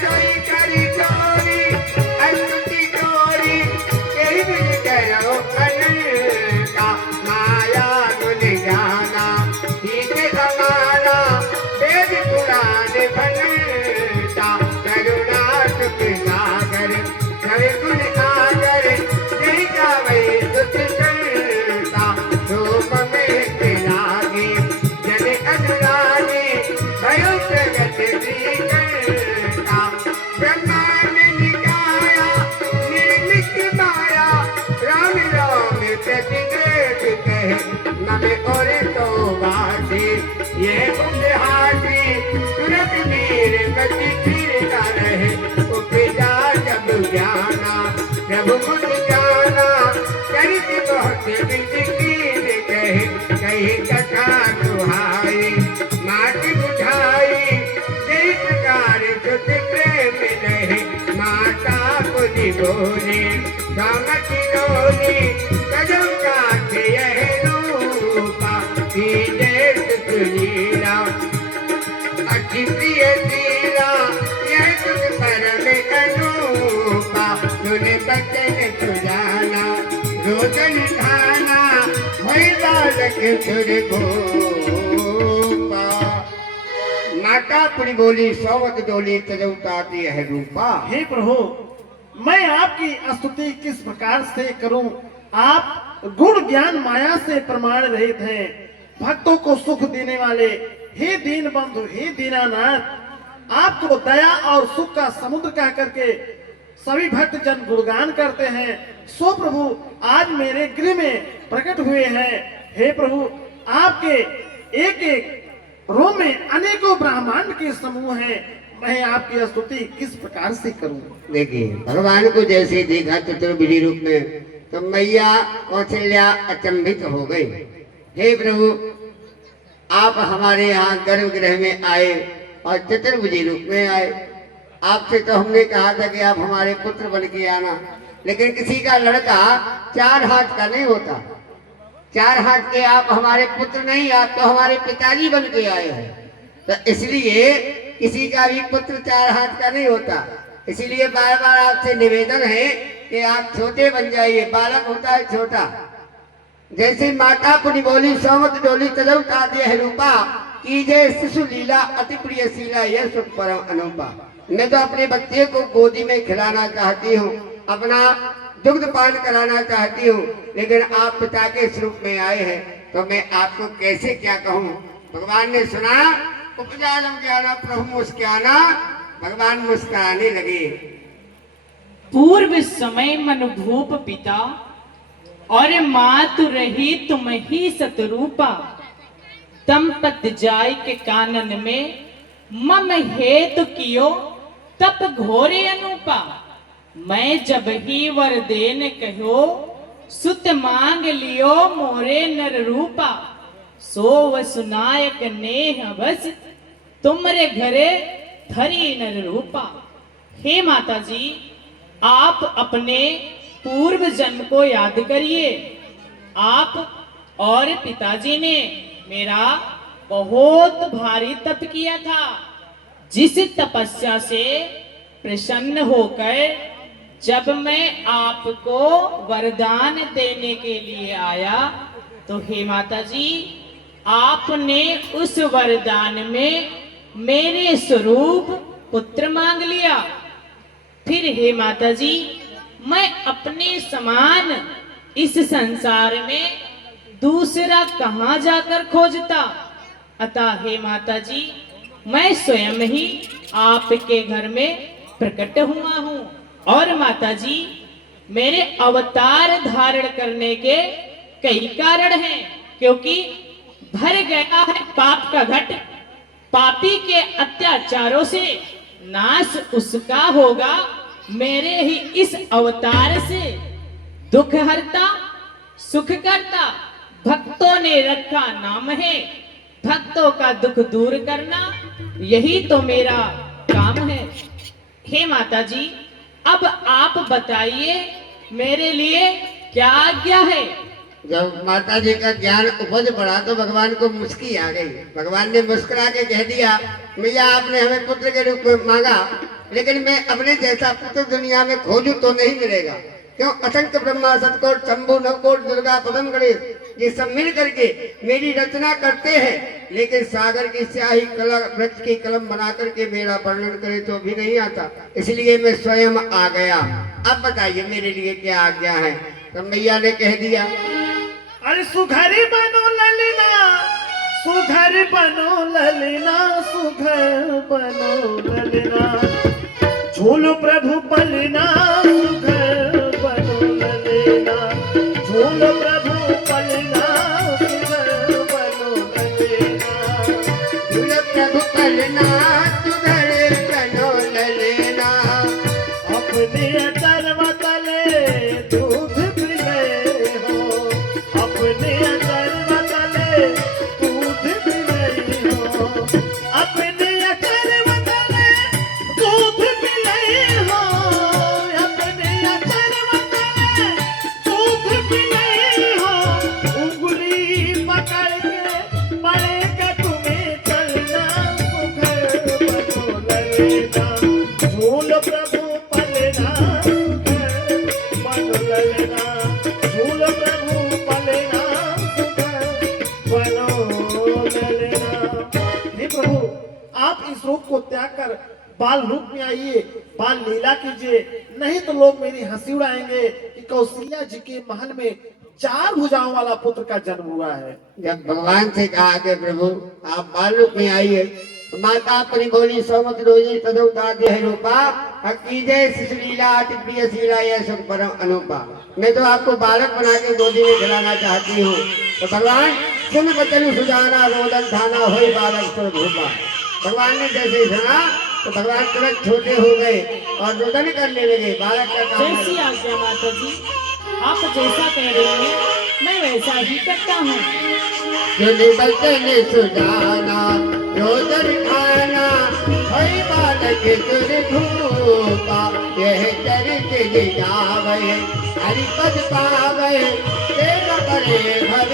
सोई करी चोरी अस्तुति चोरी कही भी करो अनका माया गुण ज्ञाना ठीक समाना वेद पुराण बनता करुणा सुख सागर कवि गुण आगर जय गावे सुख करता रूप में लागे जन अनुरागे भयो प्रगट श्री करता ब्रह्मांड निकाया निर्मित माया राम राम प्रतिदेश कहे नमे और तो बाटे ये उपहासी तुरंत वीर गति फिर का रहे उपजा जब ज्ञाना प्रभु बुद्ध जाना चरित बहुत विचिकीर कहे कही कथा दुहाई माटी बुझाई जय प्रकार सुत प्रेम रहे माता पुनि बोले सामति डोली कदम काटे यह रूपा जय सुत लीला अति प्रिय लीला यह सुत परम अनूपा सुने बचन सुजाना रोदन ढाना होय बालक सुर भूपा माता पुनि बोली सौवत डोली तजौताती है रूपा। हे प्रभु, मैं आपकी स्तुति किस प्रकार से करूं? आप गुण ज्ञान माया से प्रमाण रहित हैं, भक्तों को सुख देने वाले, हे दीन बंधु, हे दीनानाथ, आपको दया और सुख का समुद्र कह करके सभी भक्त जन गुणगान करते हैं। सो प्रभु आज मेरे गृह में प्रकट हुए हैं। हे प्रभु, आपके एक एक रोम में अनेकों ब्रह्मांड के समूह हैं, मैं आपकी स्तुति किस प्रकार से करूं? देखिए भगवान को जैसे देखा चतुर्भुज रूप में तो मैया कौशल्या अचंभित हो गई। हे प्रभु, आप हमारे यहाँ गर्भगृह में आए और चतुर्भुज रूप में आए। आपसे तो हमने कहा था कि आप हमारे पुत्र बन के आना, लेकिन किसी का लड़का 4 हाथ का नहीं होता। 4 हाथ के आप हमारे पुत्र नहीं, आप तो हमारे पिताजी बन के आए हैं। तो इसलिए किसी का भी पुत्र 4 हाथ का नहीं होता। इसीलिए बार बार आपसे निवेदन है कि आप छोटे बन जाइए। बालक होता है छोटा। जैसे माता पुनि बोली सौमत डोली तजौता दे रूपा कीजे शिशु लीला अति प्रिय शीला यह सुख परम अनुपा। मैं तो अपने बच्चे को गोदी में खिलाना चाहती हूँ, अपना दुग्ध पान कराना चाहती हूँ, लेकिन आप पिता के स्वरूप में आए हैं तो मैं आपको कैसे क्या कहूँ। भगवान ने सुना उपजानम ज्ञाना प्रभु मुस्काना, भगवान मुस्कुराने लगे। पूर्व समय मनुभूप पिता और मातु रही तुम ही सतरूपा, तम पत जाय के कानन में मम हेतु कियो तप घोरे अनुपा। मैं जब ही वर देन कहो सुत मांग लियो मोरे नर रूपा। सो वसुनायक नेह बस तुमरे घरे थरी नर रूपा। हे माता जी, आप अपने पूर्व जन्म को याद करिए। आप और पिताजी ने मेरा बहुत भारी तप किया था, जिस तपस्या से प्रसन्न होकर जब मैं आपको वरदान देने के लिए आया तो हे माता जी, आपने उस वरदान में मेरे स्वरूप पुत्र मांग लिया। फिर हे माता जी, मैं अपने समान इस संसार में दूसरा कहां जाकर खोजता। अतः हे माता जी, मैं स्वयं ही आपके घर में प्रकट हुआ हूँ। और माता जी, मेरे अवतार धारण करने के कई कारण हैं, क्योंकि भर गया है पाप का घट। पापी के अत्याचारों से नाश उसका होगा मेरे ही इस अवतार से। दुख हरता सुख करता भक्तों ने रखा नाम है। भक्तों का दुख दूर करना यही तो मेरा काम है। हे माता जी, अब आप बताइए मेरे लिए क्या आज्ञा है। जब माता जी का ज्ञान उपज पड़ा तो भगवान को मुस्की आ गई। भगवान ने मुस्कुरा के कह दिया, मैया आपने हमें पुत्र के रूप में मांगा, लेकिन मैं अपने जैसा पुत्र दुनिया में खोजूं तो नहीं मिलेगा। क्यों? असंख्य ब्रह्मा सतकोट शंभु नवकोट दुर्गा पदम गणेश ये सब मिल करके मेरी रचना करते हैं, लेकिन सागर की स्याही कला वृक्ष की कलम बना करके मेरा वर्णन करे तो भी नहीं आता, इसलिए मैं स्वयं आ गया। अब बताइए मेरे लिए क्या आज्ञा है? तो मैया ने कह दिया, अरे सुघरी बनो ललना, सुघर बनो ललना, सुघर बनो ललना, झूलो प्रभु पलना, सुघर बनो ललना, झूलो प्रभु पलना, सुघर बनो ललना, झूलो प्रभु पलना, सुघर बनो ललना, अपने अचरवा तले दूध पिले हो, अपने अचरवा तले दूध पिले हो, अपने अचरवा तले दूध पिले हो, अपने अचरवा तले दूध पिले हो, उंगली पकड़ के पड़ेगा तुम्हें चलना, सुघर बनो ललना, झूलो प्रभु पलना, सुघर बनो ललना, झूलो प्रभु पलना, सुघर बनो ललना। हे प्रभु, आप इस रूप को त्याग कर बाल रूप में आइए, बाल लीला कीजिए, नहीं तो लोग मेरी हंसी उड़ाएंगे कि कौशल्या जी के महल में 4 भुजाओं वाला पुत्र का जन्म हुआ है। जब भगवान से कहा कि प्रभु आप बालूक में आइए, तो माता परी बोली सौमत रोजी तदौता देह रूपा कीजय शिशुलीला अति प्रिय शीला यह सुख परम अनुपा। मैं तो आपको बालक बना के गोदी में खिलाना चाहती हूँ। तो भगवान सुन बचन सुजाना रोदन थाना हो बालक सुर भूपा। भगवान ने जैसे सुना तो भगवान तुरंत छोटे हो गए और रोदन करने लगे। बालक का काम जैसी आज्ञा माता जी, आप जैसा कह रहे हैं मैं वैसा ही करता हूँ। सुन बचन सुजाना रोदन खाना हई बालक सुर भूपा। यह चरित जावे हरि पद पावे तेरा करे भव